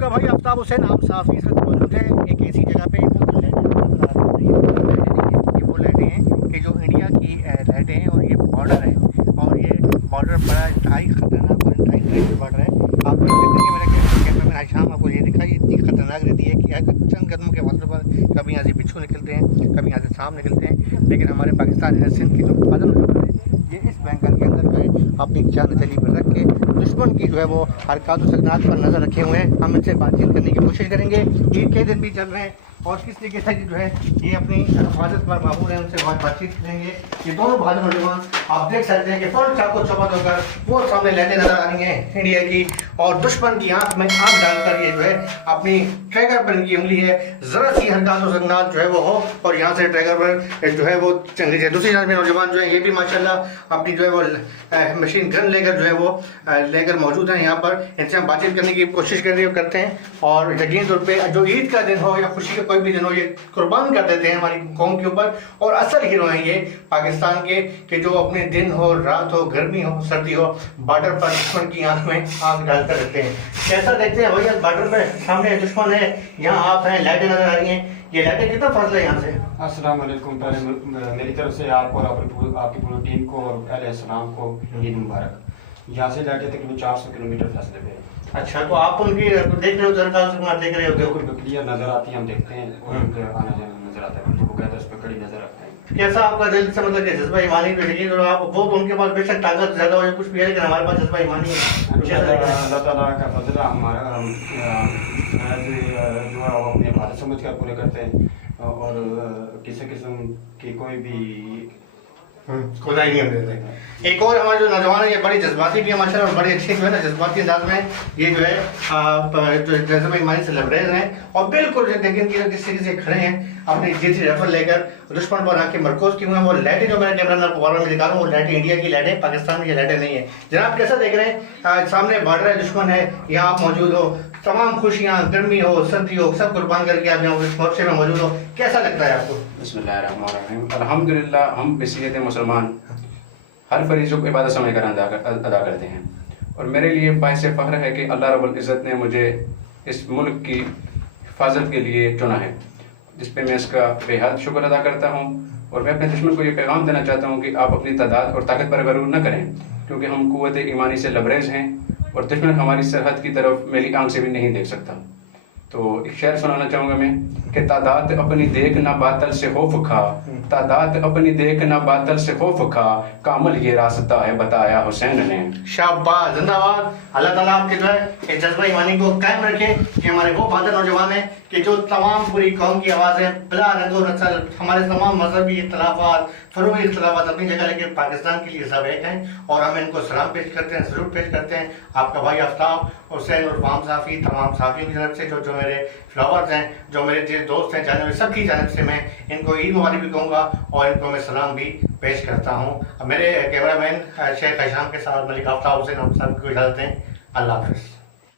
आपका भाई आफ्ताब हुसैन आम साफ़ी इस वक्त मौजूद है एक ऐसी जगह पे ये वो लाइटें हैं कि जो इंडिया की लाइटें हैं और ये बॉर्डर है और ये बॉर्डर बड़ा इंतहाई ख़तरनाक और इंतहाई करीबी बॉर्डर है। आप देखेंगे मेरा कैमरा में आज शाम आपको ये दिखा, ये इतनी ख़तरनाक रहती है कि अगर चंद कदमों के फासले पर कभी यहाँ से बिच्छू निकलते हैं, कभी यहाँ से सांप निकलते हैं, लेकिन हमारे पाकिस्तान सिंध की जो बादल है ये इस बैंकर के अंदर जो है अपनी जान तली पर रख के दुश्मन की जो है वो हरकत सकनात पर नज़र रखे हुए हैं। हम इनसे बातचीत करने की कोशिश करेंगे। ईद के दिन भी चल रहे हैं और किस तरीके से जो है ये अपनी हिफाजत पर मामूल है, उनसे बहुत बातचीत करेंगे। ये दोनों बहादुर नौजवान आप देख सकते हैं कि फौरन चाको चौपट होकर वो सामने लेते नजर आ रही हैं इंडिया की, और दुश्मन की आंख में आंख डालकर ये जो है अपनी ट्रैगर पर इनकी उंगली है, ज़रा सी हरकत और सकनात जो है वो हो और यहाँ से ट्रैगर पर जो है वो चल लीजिए। दूसरी जानब में नौजवान जो है ये भी माशाल्लाह अपनी जो है वो मशीन गन लेकर जो है वो लेकर मौजूद हैं यहाँ पर। इनसे हम बातचीत करने की कोशिश करते हैं और यकीन तौर पर जो ईद का दिन हो या खुशी का कोई भी दिन हो ये कुर्बान कर देते हैं हमारी कौम के ऊपर। और असल हीरो हैं ये पाकिस्तान के कि जो अपने दिन हो रात हो गर्मी हो सर्दी हो बॉर्डर पर दुश्मन की आंख में आंख डालकर रहते हैं। कैसा देखते हैं भैया, बॉर्डर पर सामने दुश्मन है, यहाँ आप हैं, लाइटें नजर आ रही हैं, ये लाइटें कितना फासला है यहाँ से? अस्सलाम वालेकुम। पहले मेरी तरफ से आपको और आपकी पूरी टीम को और अहले इस्लाम को ईद मुबारक। यहाँ से लाइटें तकरीबन 400 किलोमीटर फासले पे है। अच्छा, तो आप उनकी देख रहे हो, देख रहे हो बिल्कुल क्लियर नजर आती है, हम देखते हैं और उनके आना जाना नजर आता है, वो कहते हैं उस पर कड़ी नजर रखते हैं। कैसा आपका दिल से मतलब कि जज्बा ईमानी पे देखिए, तो आप वो उनके पास बेशक ताकत ज्यादा हो या कुछ भी है, लेकिन हमारे पास जज्बा ईमानी है। अल्लाह ताला का फजल है, हमारा जो है वो अपनी हिफाजत समझ कर पूरे करते हैं और किसी किस्म की कोई भी खुदाई नहीं हम देते। एक और हमारे जो नौजवान है ये बड़ी जज्बाती भी है माशाल्लाह, और बड़ी अच्छी जो है ना जज्बाती अंदाज में ये जो है जो जज्बा ईमानी से लबरेज हैं और बिल्कुल लेकिन जिस तरीके से खड़े हैं अपनी G3 राइफल लेकर दुश्मन पर आके मरकूज किए हुए हैं। वो लाइटें जो मेरा कैमरा में दिखा रहा हूँ वो लाइटें इंडिया की लाइटें, पाकिस्तान की लाइटें नहीं है। जनाब कैसा देख रहे हैं, सामने बॉर्डर है, दुश्मन है, यहाँ आप मौजूद हो, तमाम खुशियाँ गर्मी हो सर्दी हो सब कुर्बान करके आप यहाँ इस मोर्चे में मौजूद हो, कैसा लगता है आपको? बिस्मिल्लाहिर्रहमानिर्रहीम। अल्हम्दुलिल्लाह, हम बसीयत मुसलमान हर फरीज़ों को इबादत समझकर अदा करते हैं और मेरे लिए बाइस फ़ख्र है कि अल्लाह रब्बुल इज़्ज़त ने मुझे इस मुल्क की हिफाजत के लिए चुना है, जिस पे मैं इसका बेहद शुक्र अदा करता हूँ। और मैं अपने दुश्मन को ये पैगाम देना चाहता हूँ कि आप अपनी तादाद और ताकत पर गरूर न करें, क्योंकि हम कुव्वत ईमानी से लबरेज हैं और दुश्मन हमारी सरहद की तरफ मेरी आंख से भी नहीं देख सकता। तो एक शेर सुनाना चाहूँगा मैं कि तादाद अपनी देख ना बातल से खौफ खा, तादाद अपनी देख ना बातल से खौफ खा, कामल ये रास्ता है बताया हुसैन ने। शाबाश, जिंदाबाद। अल्लाह ताला आपके जो है जज्बा ईमानी को कायम रखे कि हमारे वो बहादुर नौजवान हैं कि जो तमाम पूरी कौम की आवाज़ है, बिला रंगो नस्ल, हमारे तमाम मजहबी इख्तलाफात फरूई इख्तलाफात अपनी जगह, लेकिन पाकिस्तान के लिए सब एक हैं और हम इनको सलाम पेश करते हैं, सलूट पेश करते हैं। आपका भाई आफ्ताब हुसैन और आम साफ़ी तमाम साफ़ियों की तरफ से जो मेरे फ्लावर्स हैं, जो मेरे दोस्त हैं जानब, सबकी जानब से मैं इनको ईद मुबारक भी कहूँगा और इनको मैं सलाम भी पेश करता हूँ। मेरे कैमरामैन शेख हशाम के साथ मलिक आफ्ताब हुसैन हम सब को इजाज़त दें। अल्लाह हाफ़िज़।